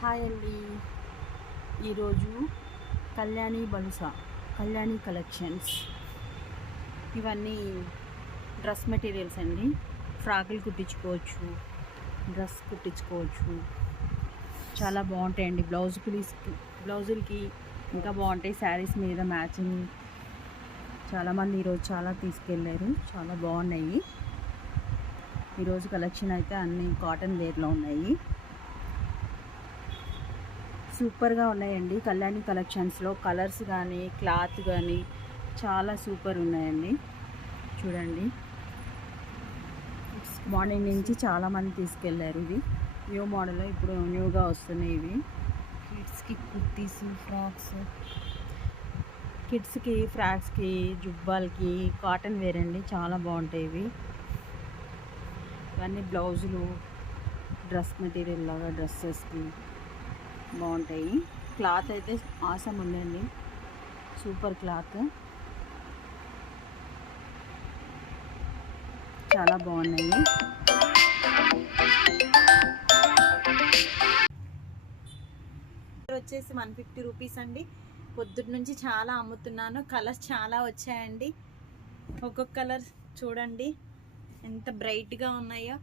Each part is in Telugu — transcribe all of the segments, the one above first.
హాయ్ అండి. ఈరోజు కళ్యాణి బలుసా కళ్యాణి కలెక్షన్స్. ఇవన్నీ డ్రెస్ మెటీరియల్స్ అండి. ఫ్రాకులు కుట్టించుకోవచ్చు డ్రెస్ కుట్టించుకోవచ్చు. చాలా బాగుంటాయండి. బ్లౌజ్ పీస్కి బ్లౌజులకి ఇంకా బాగుంటాయి. శారీస్ మీద మ్యాచింగ్. చాలామంది ఈరోజు చాలా తీసుకెళ్ళారు. చాలా బాగున్నాయి. ఈరోజు కలెక్షన్ అయితే అన్ని కాటన్ వేర్లో ఉన్నాయి. సూపర్గా ఉన్నాయండి. కళ్యాణి కలెక్షన్స్లో కలర్స్ కానీ క్లాత్ కానీ చాలా సూపర్ ఉన్నాయండి. చూడండి. మార్నింగ్ నుంచి చాలామంది తీసుకెళ్ళారు ఇవి. న్యూ మోడల్ ఇప్పుడు న్యూగా వస్తున్నాయి ఇవి. కిడ్స్కి కుర్తీస్ ఫ్రాక్స్. కిడ్స్కి ఫ్రాక్స్కి జుబ్బాలకి కాటన్ వేర్ అండి. చాలా బాగుంటాయి ఇవి. ఇవన్నీ బ్లౌజులు డ్రెస్ మెటీరియల్ లాగా డ్రెస్సెస్కి. బాగుంటాయి. క్లాత్ అయితే ఆసం ఉందండి. Super cloth. చాలా బాగున్నాయి. వచ్చేసి వన్ ఫిఫ్టీ రూపీస్ అండి. పొద్దుటి నుంచి చాలా అమ్ముతున్నాను. కలర్స్ చాలా వచ్చాయండి. ఒక్కొక్క కలర్ చూడండి. ఎంత బ్రైట్గా ఉన్నాయో.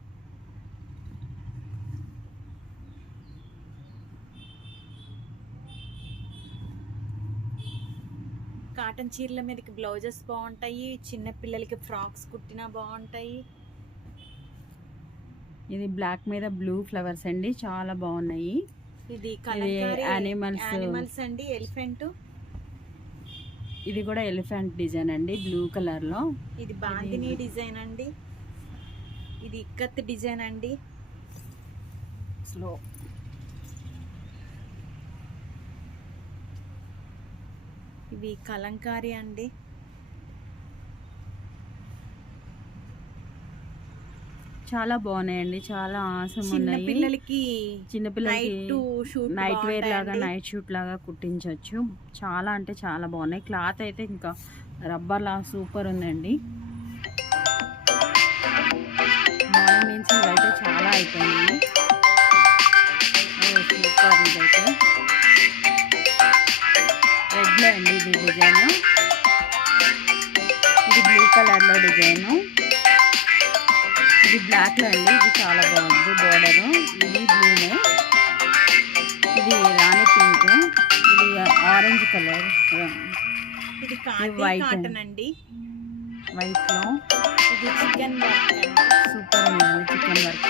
కాటన్ చీరల మీదకి బ్లౌజెస్ బాగుంటాయి చిన్న పిల్లలకి ఫ్రాక్స్ కుట్టినా బాగుంటాయి. ఇది బ్లాక్ మీద బ్లూ ఫ్లవర్స్ అండి చాలా బాగున్నాయి. ఇది. యానిమల్స్ అండి ఎలిఫెంట్ ఇది కూడా ఎలిఫెంట్ డిజైన్ అండి బ్లూ కలర్లో ఇది బాందిని డిజైన్ అండి. ఇది ఇక్కత్ డిజైన్ అండి. స్లో ఇవి కలంకారీ అండి. చాలా బాగున్నాయండి చాలా ఆసం ఉన్నాయి. పిల్లలకి చిన్నపిల్లలకి నైట్ వేర్ లాగా నైట్ షూట్ లాగా కుట్టించవచ్చు చాలా అంటే చాలా బాగున్నాయి. క్లాత్ అయితే ఇంకా రబ్బర్ లా సూపర్ ఉందండి. మార్నింగ్ నుంచి ఇవైతే చాలా అయిపోయింది డిజైను ఇది బ్లాక్లో అండి. ఇది చాలా బాగుంది. బోర్డరు ఇది బ్లూనే ఇది రాణి పింక్ ఇది ఆరెంజ్ కలర్ ఇది కాటన్ అండి. వైట్లో ఇది చికెన్ వర్క్ సూపర్ ఉందండి చికెన్ వర్క్